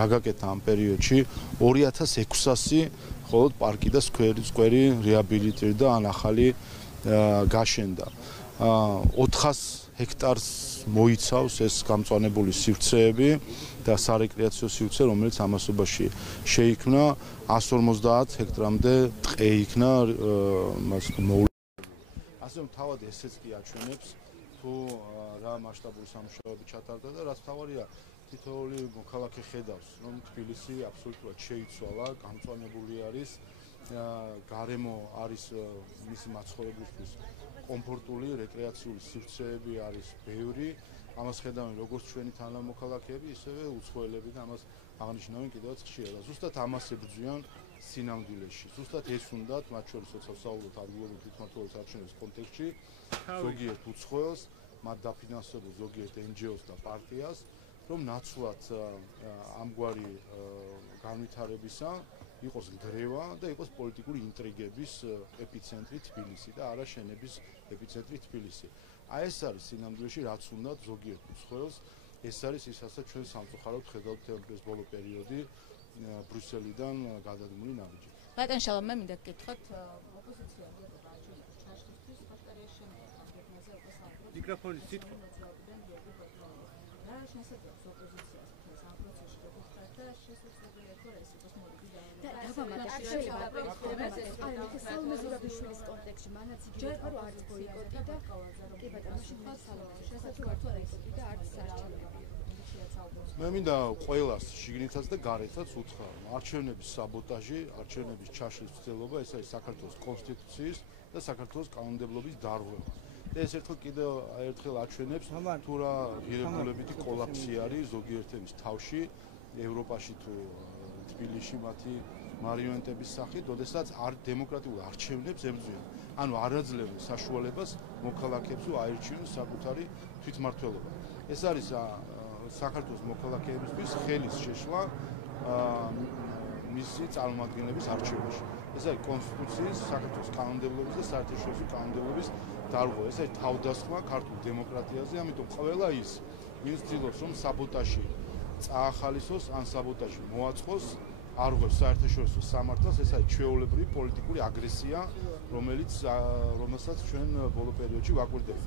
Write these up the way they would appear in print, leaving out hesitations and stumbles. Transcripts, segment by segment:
რა გაკეთა ამ პერიოდში 2600 მხოლოდ პარკი და სკვერი რეაბილიტირდა ან ახალი გაშენდა. 400 ჰექტარს მოიცავს ეს გამწვანებული სივრცეები და სარეკრეაციო სივრცე, რომელიც ამასობაში შეიქმნა 150 ჰექტრამდე ტყე იქნა მას ასე თავად ესეც კი აჩვენებს თუ რა მასშტაბური სამუშაოები ჩატარდა და რაც თავარია თითოეული მოქალაქე ხედავს რომ თბილისი აბსოლუტურად შეიცვალა, გამწვანებული არის, გარემო არის მისი მაცხოვრებლისთვის კომფორტული, რეკრეაციული სივრცეები არის ბევრი, ამას ხედავენ როგორც ჩვენი თანამოქალაქეები, ისევე უცხოელები და ამას აღნიშნავენ კიდევაც ხშირად. ზუსტად ამას ებრძვიან სინამდვილეში. ზუსტად ეს უნდათ, მათ შორის სოციალურ ადგილობრივ თვითმმართველობის არჩევნების კონტექსტში, ზოგიერთ უცხოელს, მათ დაფინანსებულ ზოგიერთ NGO-ს და პარტიას, რომ ნაცვლად ამგვარი განვითარებისა იყოს გრევა და იყოს პოლიტიკური ინტრიგების ეპიცენტრი თბილისი და არა შენების ეპიცენტრი თბილისი. აი ეს არის სინამდვილეში რაც უნდათ ზოგიერთ უცხოელს, ეს არის ის რასაც ჩვენ სამწუხაროდ ხედავთ ეს ბოლო პერიოდი ბრიუსელიდან გადადგმული ნაბიჯი. ბატონ შალომ, მე მინდა გკითხოთ ოპოზიცია გიატება აჯილების ჩაშლისთვის, ფაქტია შემოგვიყვება გეგმაზე ოპოზიცია. მიკროფონის სიტყვა. რა შესაძლოა ოპოზიციას ეს ამ პროცესში როგორც ხარდა შესაძლებელია თუ ეს იყოს მოვიდეს და დავამატებ შეიძლება აი სალომე ზურაბიშვილის კონტექსტში მანაც იგივე რომ არც ბოიკოტი და კი ბატონო შეხვალ სალომე შესაძლოა თუ არა იკოტი და არც საარჩევნოები. მე მინდა ყველას შიგნითაც და გარეთაც უთხრა არჩევნების საბოტაჟი, არჩევნების ჩაშლის ცდილობა ეს არის საქართველოს კონსტიტუციის და საქართველოს კანონმდებლობის დარღვევა. და ეს ერთხელ აჩვენებს თუ რა ღირებულებითი კოლაფსი არის ზოგიერთების თავში, ევროპაში თუ თბილისში მათი მარიონეტების სახით, როდესაც დემოკრატიულ არჩევნებს ებრძვიან. ანუ არ აძლევენ საშუალებას მოქალაქეებს აირჩიონ საკუთარი თვითმმართველობა. ეს არის საქართველოს მოქალაქეებისთვის ხელის შეშლა მისი წარმომადგენლების არჩევაში. ეს არის კონსტიტუციის, საქართველოს კანონმდებლობის და საერთაშორისო კანონმდებლობის დარღვევა. ეს არის თავდასხმა ქართულ დემოკრატიაზე, ამიტომ ყველა ის, ვინც ცდილობს რომ საბოტაჟი წაახალისოს ან საბოტაჟი მოაწყოს, არ ღვევს საერთაშორისო სამართალს, ეს არის ჩვეულებრივი პოლიტიკური აგრესია, რომელსაც ჩვენ ბოლო პერიოდში ვაკვირდებით.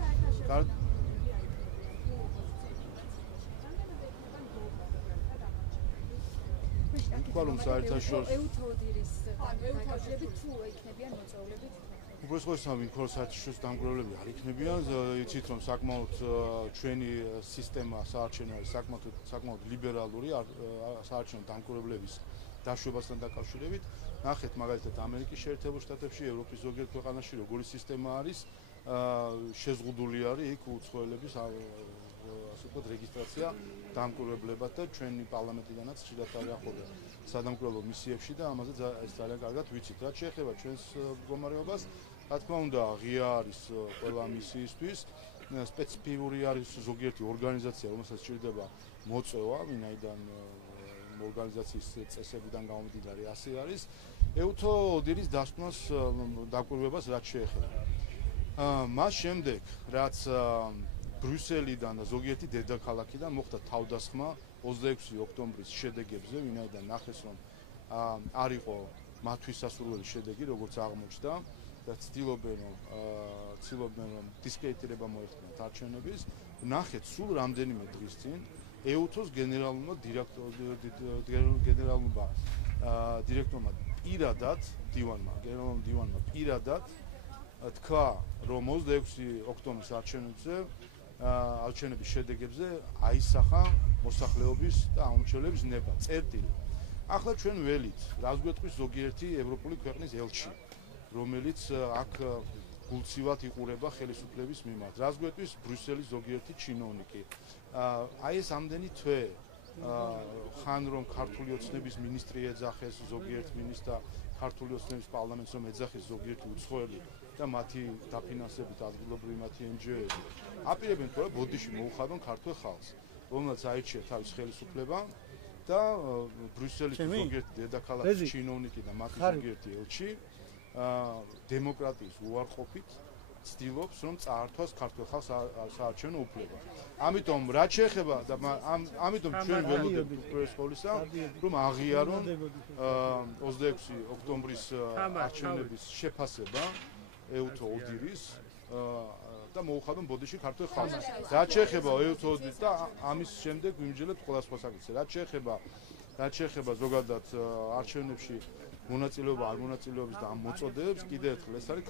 რომ საერთაშორისო ეუთოდირის დაკავშირებით თუ იქნებიან მოწვეულები უბრალოდ ვინქორ საერთაშორისო დამკვირვებლები არ იქნებიან, იცით რომ საკმაოდ ჩვენი სისტემა საარჩევნო არის საკმაოდ ლიბერალური საარჩევნო დამკვირვებლების დაშვებასთან დაკავშირებით. ნახეთ მაგალითად ამერიკის შეერთებულ შტატებში, ევროპის ზოგიერთ ქვეყანაში როგორი სისტემა არის, შეზღუდული არის იქ უცხოელების ასე ვთქვათ რეგისტრაცია დამკვირვებლებად და ჩვენი პარლამენტიდანაც ხშირად არახდება სადამკვირვებლო მისიებში და ამაზე ეს ძალიან კარგად ვიცით. რაც შეეხება ჩვენს მდგომარეობას, რა თქმა უნდა, ღია არის ყველა მისიისთვის, სპეციფიური არის ზოგიერთი ორგანიზაცია, რომელსაც სჭირდება მოწვევა, ვინაიდან ორგანიზაციის წესებიდან გამომდინარე ასე არის. ეუთოდირის დასკვნას დაკვირვებას რაც შეეხება. მას შემდეგ, რაც ბრიუსელიდან და ზოგიერთი დედაქალაქიდან მოხდა თავდასხმა 26 ოქტომბრის შედეგებზე, ვინაიდან ნახეს რომ არ იყო მათთვის სასურველი შედეგი, როგორც აღმოჩნდა და ცდილობენ რომ დისკრედიტირება მოეხდინათ არჩევნების. ნახეთ სულ რამდენიმე დღის წინ ეუთოს გენერალურმა დირექტორმა პირადად გენერალურმა დივანმა პირადად თქვა რომ 26 ოქტომბრის არჩევნების შედეგებზე აისახა მოსახლეობის და ამომრჩევლების ნება, წერტილი. ახლა ჩვენ ველით, რას გვეტყვის ზოგიერთი ევროპული ქვეყნის ელჩი, რომელიც აქ გულცივად იყურება ხელისუფლების მიმართ. რას გვეტყვის ბრიუსელის ზოგიერთი ჩინოვნიკი. აი ეს ამდენი თვე ხან რომ ქართული ოცნების მინისტრი ეძახეს ზოგიერთ მინისტრს, ქართული ოცნების პარლამენტს რომ ეძახეს ზოგიერთი უცხოელი და მათი დაფინანსებით ადგილობრივი მათი NGO-ები აპირებენ თუ რა ბოდიში მოუხადონ ქართულ ხალხს, რომელსაც აირჩია თავის ხელისუფლება და ბრიუსელის ზოგიერთი დედაქალაქის ჩინოვნიკი და მათი ზოგიერთი ელჩი დემოკრატიის უარყოფით ცდილობს რომ წაართვას ქართულ ხალხს საარჩევნო უფლება. ამიტომ რაც შეეხება და ამიტომ ჩვენ ველოდებთ უპირველეს ყოვლისა რომ აღიარონ 26 ოქტომბრის არჩევნების შეფასება ეუთო ოდირის და მოუხადონ ბოდიში ქართულ ხალხს. რაც შეეხება ეუთო ოდირის და ამის შემდეგ ვიმჯერებთ ყველა სხვა საკითხზე. რაც შეეხება ზოგადად არჩევნებში მონაწილეობა არ მონაწილეობის და ამ მოწოდებს კიდევ ერთხელ ეს არის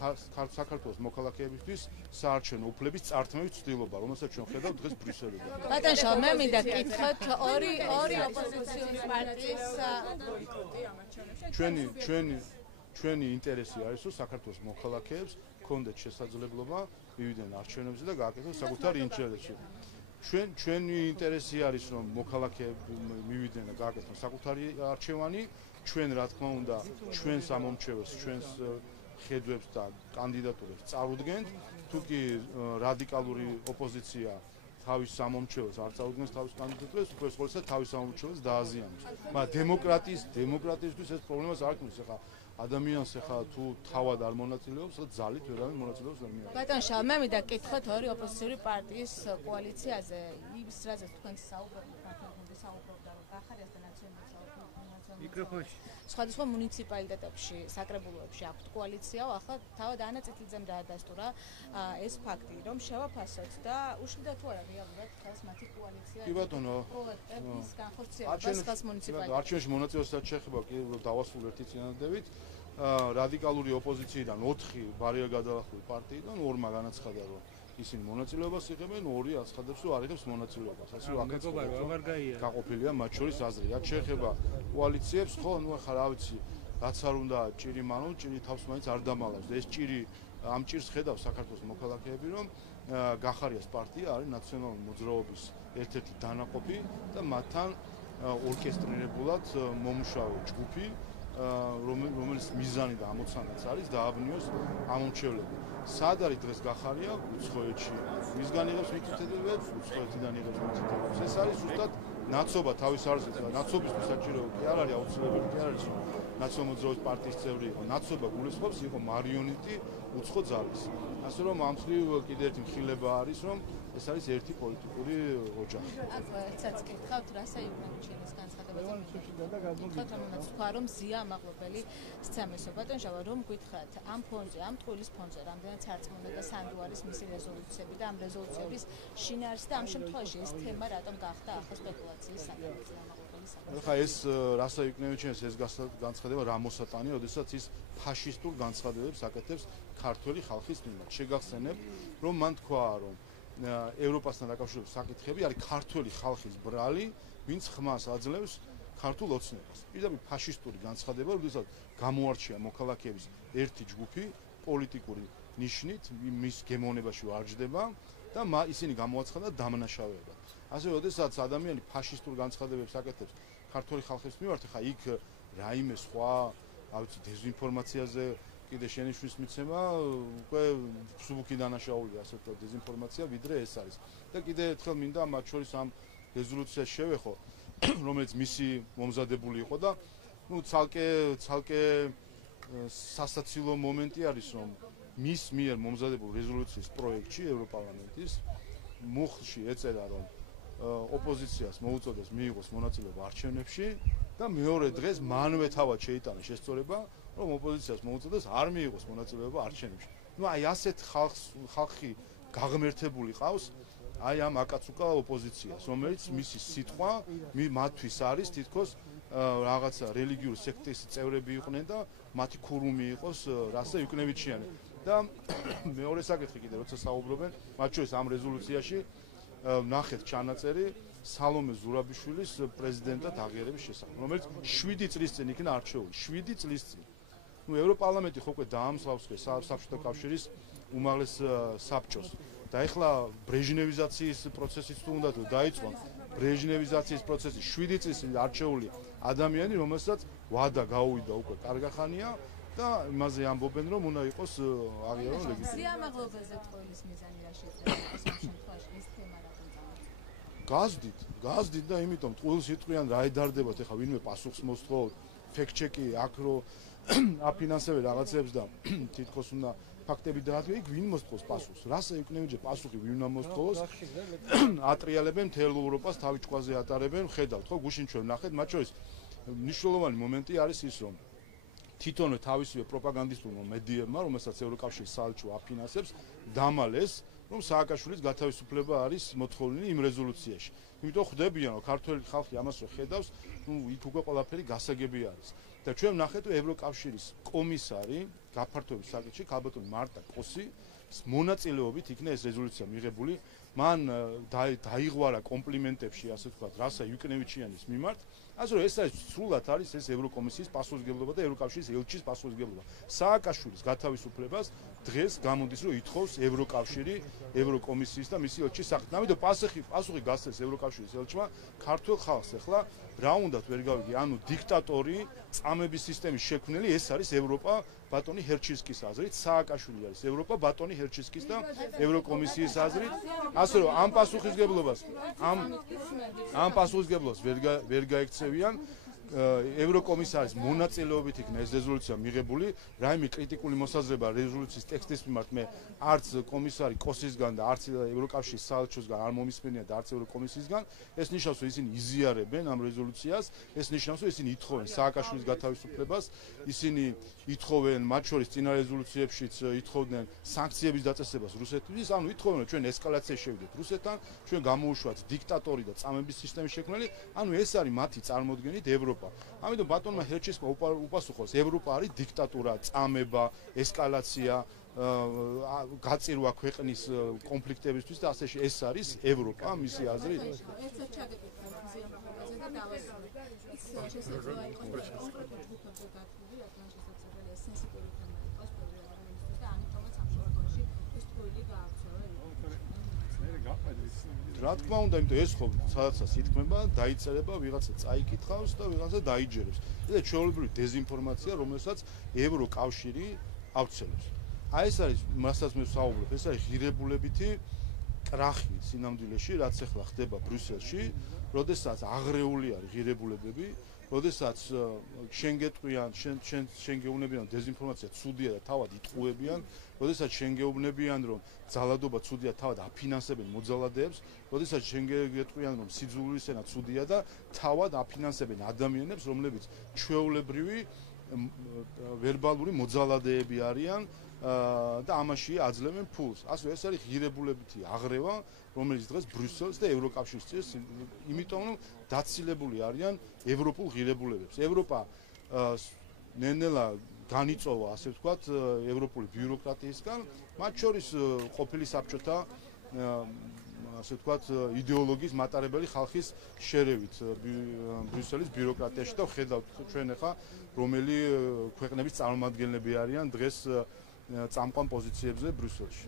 საქართველოს მოქალაქეებისთვის საარჩევნო უფლების წართმევის ცდილობა, რომელსაც ჩვენ ხედავთ დღეს ბრიუსელიდან. ბატონ შალ, მე მინდა გითხრათ ორი ოპოზიციური პარტიის ჩვენი ინტერესი არის რომ საქართველოს მოქალაქეებს ჰქონდეთ შესაძლებლობა მივიდნენ არჩევნებზე და გააკეთონ საკუთარი ინტერესები. ჩვენი ინტერესი არის რომ მოქალაქეები მივიდნენ და გააკეთონ საკუთარი არჩევანი. ჩვენ რა თქმა უნდა ჩვენს ამომრჩეველს, ჩვენს ხედვებს და კანდიდატურებს წარუდგენთ, თუ კი რადიკალური ოპოზიცია თავის ამომრჩეველს არ წარუდგენს თავის კანდიდატურებს, უპირველეს ყოვლისა თავის ამომრჩეველს დააზიანებს. მაგრამ დემოკრატიისთვის ეს პრობლემას არ ქმნის. ახლა ადამიანს ახლა თუ თავად არ მონაწილეობს, ძალით ვერავინ მონაწილეობს და მიიღებს. ბატონ შალ, მე მინდა გითხრათ ორი ოპოზიციური პარტიის კოალიციაზე, ის რაზეც თქვენ საუბრობთ, რომ გახარიას და ნაციონალურ მიკროფონში სხვადასხვა მუნიციპალიტეტებში, საკრებულოებში აქვთ კოალიციაო, ახლა თავად ანა წითლიძემ დაადასტურა ეს ფაქტი, რომ შევაფასოთ და უშლიდა თუ არა რეალურად ხელს მათი კოალიცია. კი ბატონო, პროექტების განხორციელებას ხელს მუნიციპალიტეტებში. არჩევნებში მონაწილეობასაც შეეხება კიდევ დავასულ ერთი წინადადებით. რადიკალური ოპოზიციიდან 4 ბარია გადალახული პარტიიდან 2-მა განაცხადა, რომ ისინი მონაწილეობას იღებენ, 2 აცხადებს, რომ არ იღებს მონაწილეობას. ასე რომ აქაც გაყოფილია მათ შორის აზრი. რაც შეეხება კოალიციებს, ხო, ნუ ახლა რა ვიცი, რაც არ უნდა ჭირი მანო, ჭირი თავს მაინც არ დამალავს. და ეს ჭირი ამ ჭირს ხედავს საქართველოს მოქალაქეები, რომ გახარიას პარტია არის ნაციონალური მოძრაობის ერთ-ერთი დანაყოფი და მათთან ორკესტრირებულად მომუშავე ჯგუფი, რომელიც მიზანი და ამოცანაც არის დააბნიოს ამომრჩევლები. სად არის დღეს გახარია უცხოეთში? მისგან იღებს მიწითებებს, უცხოეთიდან იღებს მიწითებებს. ეს არის ზუსტად ნაცობა თავის არსით. ნაცობისთვის საჭირო კი არ არის აუცილებელი, კი არ არის ნაციონალური მოძრაობის პარტიის წევრი იყო. ნაცობა გულისხმობს იყო მარიონეტი უცხო ძალის. ასე რომ ამ მხრივ კიდევ ერთი მხილება არის, რომ ეს არის ერთი პოლიტიკური ოჯახი. აქ ერთსაც გითხავთ, რასა იუნჩენის განცხადებაზე გითხრათ, რომელმაც თქვა, რომ ზია ამაღლობელი სცემესო. ბატონ ჟავა, რომ გითხრათ, ამ ფონზე, ამ ტყუილის ფონზე, რამდენად სარწმუნო და სანდო არის მისი რეზოლუციები და ამ რეზოლუციების შინაარსი და ამ შემთხვევაში ეს თემა რატომ გახდა ახლა სპეკულაციის საკითხი ამაღლობელი საკითხი. ახლა ეს რასა იუკნევიჩენის ეს განცხადება რა მოსატანი, როდესაც ის ფაშისტურ განცხადებებს აკეთებს ქართველი ხალხის მიმართ. შეგახსენებ, რომ მან თქვა, რომ ევროპასთან დაკავშირებული საკითხები არის ქართველი ხალხის ბრალი, ვინც ხმას აძლევს ქართულ ოცნებას. პირდაპირ ფაშისტური განცხადება, როდესაც გამოარჩია მოქალაქეების ერთი ჯგუფი პოლიტიკური ნიშნით, მის გემოვნებაში ვარჯდება და ისინი გამოაცხადა დამნაშავეებად. ასე როდესაც ადამიანი ფაშისტურ განცხადებებს აკეთებს ქართველი ხალხის მიმართ, ხა იქ რაიმე სხვა, რა ვიცი, დეზინფორმაციაზე კიდე შენიშვნის მიცემა უკვე სუბუქი დანაშაულია ასე ვთქვათ დეზინფორმაცია ვიდრე ეს არის. და კიდე ერთხელ მინდა მათ შორის ამ რეზოლუციას შევეხო, რომელიც მისი მომზადებული იყო და ნუ ცალკე სასაცილო მომენტი არის, რომ მის მიერ მომზადებულ რეზოლუციის პროექტში ევროპარლამენტის მუხლში ეწერა, რომ ოპოზიციას მოუწოდეს მიიღოს მონაწილეობა არჩევნებში და მეორე დღეს მანვე თავად შეიტანა შესწორება, რომ ოპოზიციას მოუწოდეს არ მიიღოს მონაწილეობა არჩევნებში. ნუ აი ასეთ ხალხი გაღმერთებული ყავს აი ამ აკაცუკა ოპოზიციას, რომელიც მისი სიტყვა მათთვის არის თითქოს რაღაცა რელიგიური სექტის წევრები იყვნენ და მათი ქურუმი იყოს რასა იუკნევიჩიანი. და მეორე საკითხი კიდე როცა საუბრობენ, მათ შორის ამ რეზოლუციაში ნახეთ ჩანაწერი სალომე ზურაბიშვილის პრეზიდენტად აღიარების შესახებ, რომელიც 7 წლის წინ იქნა არჩეული, 7 წლის წინ. ნუ ევროპარლამენტი ხო უკვე დაამსხავს საბჭოთა კავშირის უმაღლეს საბჭოს. და ეხლა ბრეჟნევიზაციის პროცესიც თუ უნდა დაიწყონ, ბრეჟნევიზაციის პროცესი 7 წლის წინ არჩეული ადამიანი, რომელსაც ვადა გაუვიდა უკვე კარგახანია და იმაზე ამბობენ, რომ უნდა იყოს აღიარონ ლეგიტიმური. სიამაღლობაზე ტყუილის მიზანი რა შეიძლება იყოს ამ შემთხვევაში ეს თემა რატომ გაზდით და იმიტომ ტყუილს იტყვიან რა ედარდებათ, ეხლა ვინმე პასუხს მოსთხოვ, ფექტ-ჩეკი, აქ რო აფინანსებენ რაღაცებს და თითქოს უნდა ფაქტები დაადგა, იქ ვინ მოსთხოვს პასუხს? რასა იქნებიჯე პასუხი ვინ უნდა მოსთხოვოს? ატრიალებენ მთელ ევროპას, თავი ჭკუაზე ატარებენ, ხედავთ ხო, გუშინ ჩვენ ნახეთ, მათ შორის მნიშვნელოვანი მომენტი არის ის, რომ თვითონვე თავისივე პროპაგანდისტულმა მედიებმა, რომელსაც ევროკავშირის საელჩო აფინანსებს, დამალეს, რომ სააკაშვილის გათავისუფლება არის მოთხოვნილი იმ რეზოლუციაში. იმიტომ ხვდებიან, რომ ქართველი ხალხი ამას რო ხედავს, იქ უკვე ყველაფერი გასაგები არის. და ჩვენ ვნახეთ, რომ ევროკავშირის კომისარი გაფართოების საკითხში ქალბატონი მარტა კოსი მონაწილეობით იქნა ეს რეზოლუცია მიღებული. მან დაიღვარა კომპლიმენტებში, ასე ვთქვათ, რასა იუკნევიჩიანის მიმართ. ასე რომ ეს არის სრულად არის ეს ევროკომისიის პასუხისმგებლობა და ევროკავშირის ელჩის პასუხისმგებლობა. სააკაშვილის გათავისუფლებას დღეს გამოდის, რომ ითხოვს ევროკავშირი ევროკომისიის და მისი ელჩის სახით. ამიტომ პასუხი გასცეს ევროკავშირის ელჩმა ქართულ ხალხს ახლა რა უნდათ ვერ გავიგე, ანუ დიქტატორი, წამების სისტემის შექმნელი, ეს არის ევროპა ბატონი ჰერჩისკის აზრით, სააკაშვილი არის ევროპა ბატონი ჰერჩისკის და ევროკომისიის აზრით. ასე რომ ამ პასუხისმგებლობას ვერ გაექცევიან. ევროკომისარის მონაწილეობით იქნა ეს რეზოლუცია მიღებული. რაიმე კრიტიკული მოსაზრება რეზოლუციის ტექსტის მიმართ მე არც კომისარი კოსისგან და არც ევროკავშირის საელჩოსგან არ მომისმენია და არც ევროკომისიისგან. ეს ნიშნავს, რომ ისინი იზიარებენ ამ რეზოლუციას, ეს ნიშნავს, რომ ისინი ითხოვენ სააკაშვილის გათავისუფლებას, ისინი ითხოვენ მათ შორის წინა რეზოლუციებშიც ითხოვდნენ სანქციების დაწესებას რუსეთთვის, ანუ ითხოვენ, რომ ჩვენ ესკალაციაში შევიდეთ რუსეთთან, ჩვენ გამოუშვათ დიქტატორი და წამების სისტემის შექმნელი, ანუ ეს არის მათი წარმოდგენით ევროპა. ამიტომ ბატონმა ჰერჩისკმა უპასუხოს, ევროპა არის დიქტატურა, წამება, ესკალაცია, გაწირვა ქვეყნის კონფლიქტებისთვის და ასე ეს არის ევროპა, მისი აზრით. ერთად ჩაგეკითხა მზიან პროგრამაზე და დავასრულე. ის შესაძლოა იყოს კონკრეტულ ჯგუფებზე გათვლილი, რადგან შესაძლებელია სენსიტივური თემა იყოს პროგრამისთვის და ამიტომაც ამ შემთხვევაში ეს ტყუილი გააქცევა. რა თქმა უნდა, იმიტომ ეს ხო სადაცაც ითქმება, დაიწერება, ვიღაცა წაიკითხავს და ვიღაცა დაიჯერებს. ეს ჩვეულებრივი დეზინფორმაცია, რომელსაც ევროკავშირი ავრცელებს. აი ეს არის, მასაც მე ვსაუბრობ, ეს არის ღირებულებითი კრახი სინამდვილეში, რაც ახლა ხდება ბრიუსელში, როდესაც აღრეული არის ღირებულებები, როდესაც შენ გეტყვიან, შენ გეუბნებიან დეზინფორმაცია ცუდია და თავად იტყუებიან, როდესაც შენ გეუბნებიან, რომ ძალადობა ცუდია, თავად აფინანსებენ მოძალადეებს, როდესაც შენ გეტყვიან, რომ სიძულვისენა ცუდია და თავად აფინანსებენ ადამიანებს, რომლებიც ჩვეულებრივი ვერბალური მოძალადეები არიან და ამაში აძლევენ ფულს. ასე ეს არის ღირებულებითი აღრევა, რომელიც დღეს ბრიუსელს და ევროკავშირს წირს, იმიტომ რომ დაცილებული არიან ევროპულ ღირებულებებს. ევროპა ნენელა განიწოვა, ასე ვთქვათ, ევროპული ბიუროკრატიისგან, მათ შორის ყოფილი საბჭოთა ასე ვთქვათ, იდეოლოგიის მატარებელი ხალხის შერევით ბრიუსელის ბიუროკრატიაში და ხედავთ ჩვენ ახლა რომელი ქვეყნების წარმომადგენლები არიან დღეს წამყვან პოზიციებზე ბრიუსელში.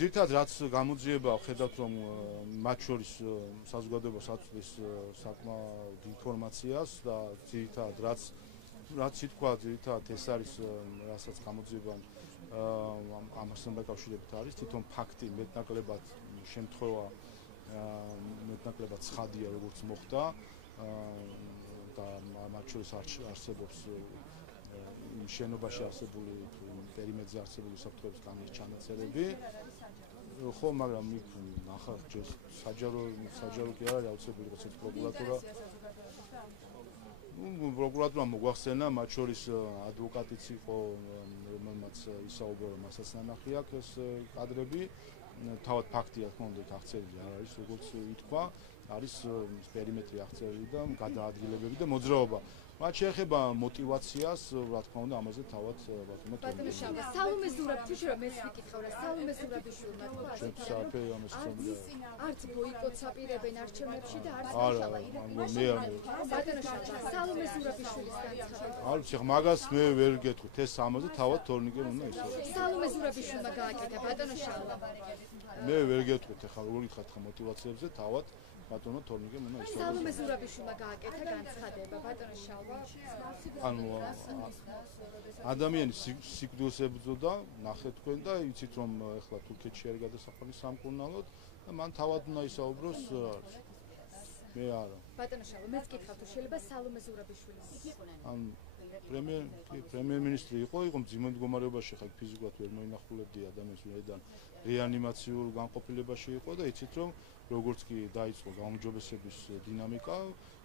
ძირითადად რაც გამოძიება ხედავთ, რომ მათ შორის საზოგადოებას აწვდის საკმაოდ ინფორმაციას და ძირითადად რაც ითქვა, ძირითადად ეს არის, რასაც გამოძიება ამასთან დაკავშირებით არის, თვითონ ფაქტი მეტნაკლებად შემთხვევა მეტნაკლებად ცხადია, როგორც მოხდა და მათ შორის არსებობს იმ შენობაში არსებული პერიმეტრზე არსებული საფრთხეების კამერის ჩანაწერები. ხო, მაგრამ იქ ახლა საჯარო კი არ არის აუცილებელი რაღაც პროკურატურა მოგვახსენა, მათ შორის ადვოკატიც იყო, რომელმაც ისაუბრა, მასაც ნანახი აქვს ეს კადრები. თავად ფაქტია, თქმა უნდა, აღწერილი არ არის, როგორც ითქვა, არის პერიმეტრი აღწერილი და გადაადგილებები და მოძრაობა. მათ შეეხება мотиваციას, რა თქმა უნდა, ამაზე თავად ბატონო შავა, სალომე ზურაბიშვილი, რომ ეს ვიკითხავ რა, სალომე ზურაბიშვილმა თქვა, არც ბოიკოტს აპირებენ არჩევნებში და არც შავა ბატონო შავა, სალომე ზურაბიშვილის განცხადება. არ ვიცი, მაგას მე ვერ გეტყვით, ეს ამაზე თავად თორნიკე უნდა ისაუბროს. სალომე ზურაბიშვილმა გააკეთა ბატონო შავა. მე ვერ გეტყვით, ახლა როგორ გითხართ ხა мотиваციებზე თავად ბატონო თორნიკემ უნდა ისწავლოს. სალომე ზურაბიშვილმა გააკეთა განცხადება ბატონო შალვა. ანუ ადამიანი სიკვდილს ებრძოდა, ნახეთ თქვენ და იცით რომ ეხლა თურქეთში არის გადასახადი სამკურნალოდ და მან თავად უნდა ისაუბროს მე არა. ბატონო შალვა, მეც გითხრა თუ შეიძლება სალომე ზურაბიშვილის ან პრემიერ-მინისტრი იყო მძიმე მდგომარეობაში, ხა ფიზიკურად ვერ მოინახულებდი ადამიანს, ვინაიდან რეანიმაციურ განყოფილებაში იყო და იცით რომ როგორც კი დაიწყო გაუმჯობესების დინამიკა,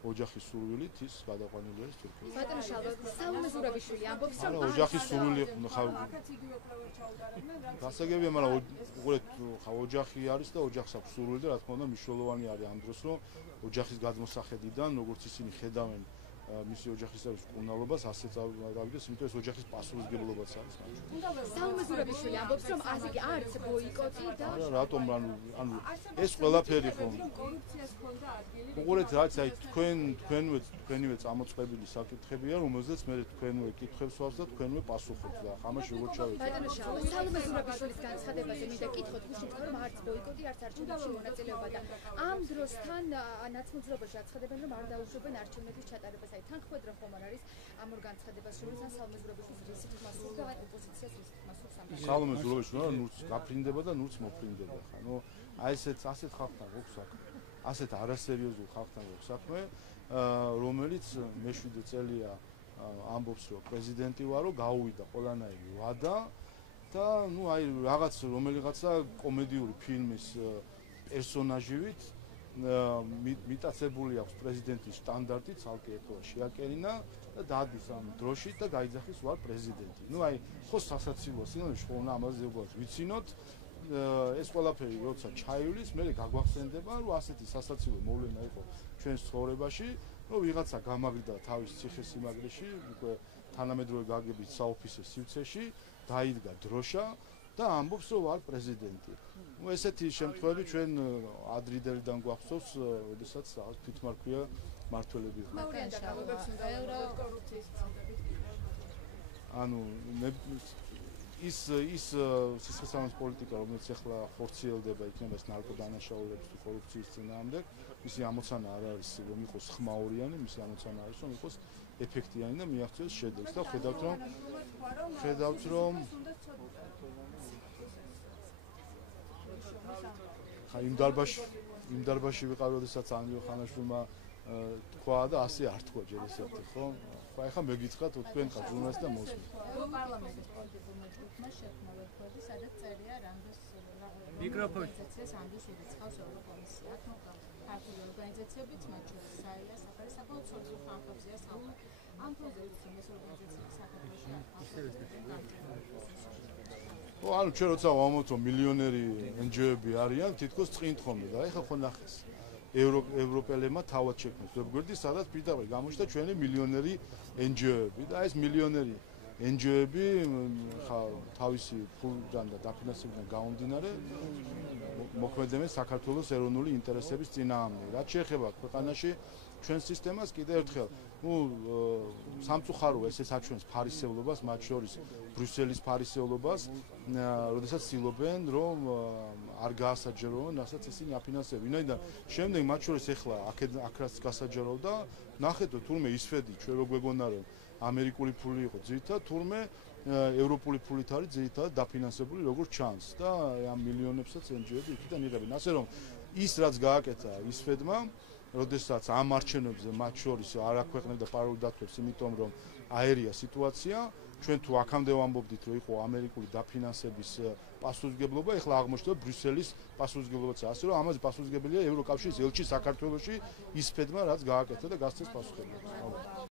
ოჯახის სურვილით ის გადაყვანილი არის თურქეთში. ბატონო შალვა, სალომე ზურაბიშვილი ამბობს რომ ოჯახის სურვილი გასაგებია, მაგრამ უყურეთ, ხა ოჯახი არის და ოჯახს აქვს სურვილი და რა თქმა უნდა მნიშვნელოვანი არის ამ დროს რომ ოჯახის გადმოსახედიდან როგორც ისინი ხედავენ მისი ოჯახის არის კურნალობას, ასე წავიდეს, იმიტომ ეს ოჯახის პასუხისმგებლობაც არის. სალომე ზურაბიშვილი ამბობს რომ ასეთი არც ბოიკოტი და არა, რატომ ანუ ეს ყველაფერი ხომ კორუფციას ჰქონდა ადგილი. უყურეთ, რაც აი თქვენივე წამოწყებილი საკითხებია, რომელზეც მე თქვენვე კითხვებს ვავს და თქვენვე პასუხობთ და ამაში როგორ ჩავიდე. ბატონო შალვა, სალომე ზურაბიშვილის განცხადებაზე მინდა კითხოთ, გუშინ რომ არც ბოიკოტი, არც არჩევნებში მონაწილეობა და ამ დროსთან ნაცმოძრაობაში აცხადებენ რომ არ დაუშვებენ არჩევნების ჩატარებას. თანხმედრა ხომ არ არის ამ ორ განცხადებას შორის ან სალომე ზურაბიშვილის რისით მასურს და ოპოზიციას რისით მასურს ამბობს. სალომე ზურაბიშვილი ნურს გაფრინდება და ნურს მოფრინდება ხა. ნუ აი ასეთ ხალხთან გვაქვს საქმე. ასეთ არასერიოზულ ხალხთან გვაქვს საქმე, რომელიც მე-7 წელია ამბობს რომ პრეზიდენტი ვარო, გაუვიდა ყველანაირი ვადა და ნუ აი რომელიღაცა კომედიური ფილმის პერსონაჟივით მიტაცებული აქვს პრეზიდენტის სტანდარტი, ცალკე ეხლა შეაკერინა და დადის ამ დროში და გაიძახის ვარ პრეზიდენტი. ნუ აი ხო სასაცილოა, სინამდვილეში ხო უნდა ამაზე ზოგადად ვიცინოთ. ეს ყველაფერი როცა ჩაივლის, მე გაგვახსენდება, რომ ასეთი სასაცილო მოვლენა იყო ჩვენს ცხოვრებაში, რომ ვიღაცა გამაგრდა თავის ციხესიმაგრეში, უკვე თანამედროვე გაგებით საოფისე სივრცეში, დაიდგა დროშა და ამბობს რომ ვარ პრეზიდენტი. ნუ ესეთი შემთხვევები ჩვენ ადრიდელიდან გვახსოვს, როდესაც თვითმარქვია მართველები ხართ. ანუ ის სისხლისწამების პოლიტიკა, რომელიც ახლა ხორციელდება, იქნება ეს ნარკოდანაშაულების თუ კორუფციის წინააღმდეგ, მისი ამოცანა არ არის რომ იყოს ხმაურიანი, მისი ამოცანა არის რომ იყოს ეფექტიანი და მიაღწიოს შედეგს და ხედავთ რომ იმ დარბაზში ვიყავ, როდესაც ანჯელ ხანაშვილმა თქვა და ასე არ თქვა ჯერ ესეთი, ხო? აი ხა მეგიცხათ თქვენ ხარ ჟურნალისტი და მოსმენთ. პარლამენტის პოლიტიკურმა ჯგუფმა შექმნა ვებგვერდი, სადაც წერია რამდეს მიკროფონს ამბობს უდიწყავს ევროკომისია. აქ მოკლედ ქართული ორგანიზაციებიც, მათ შორის საელა საფარი საკუთარ სოციალურ ხალხებზეა საუბარი. ამ პროექტის ეს ორგანიზაციები საქართველოში ანუ ჩვენ როცა ვამბობთ რომ მილიონერი NGO-ები არიან, თითქოს წინ თხოვნე და ეხლა ხო ნახეს. ევროპელებმა თავად შექმნეს ვებგვერდი, სადაც პირდაპირ გამოჩნდა ჩვენი მილიონერი NGO-ები და ეს მილიონერი NGO-ები ხა თავისი ფულიდან და დაფინანსებიდან გამომდინარე მოქმედებენ საქართველოს ეროვნული ინტერესების წინააღმდეგ. რაც შეეხება ქვეყანაში ჩვენ სისტემას კიდევ ერთხელ, სამწუხარო ეს აჩვენს ფარისევლობას, მათ შორის ბრიუსელის ფარისევლობას, როდესაც ცდილობენ რომ არ გაასაჯეროონ, რასაც ისინი აფინანსებენ. ვინაიდან შემდეგ მათ შორის ეხლა აქაც გასაჯეროვდა, ნახეთ თურმე ისვედი ჩვენ რო გვეგონა რომ ამერიკული ფული იყო ძირითადად, თურმე ევროპული ფულით არის ძირითადად დაფინანსებული როგორც ჩანს და ამ მილიონებსაც NGO-ები იქიდან იღებენ. ასე რომ ის რაც გააკეთა ისვედმა, როდესაც ამ არჩევნებზე მათ შორის არ აქვეყნებდა პარალელურ დათვებს, იმიტომ რომ აერია სიტუაცია, ჩვენ თუ აქამდე ვამბობდით რომ იყო ამერიკული დაფინანსების პასუხისმგებლობა, ეხლა აღმოჩნდა ბრიუსელის პასუხისმგებლობაც. ასე რომ ამაზე პასუხისმგებელია ევროკავშირის ელჩი საქართველოში ისფედმა, რაც გააკეთა და გასცეს პასუხისმგებლობა.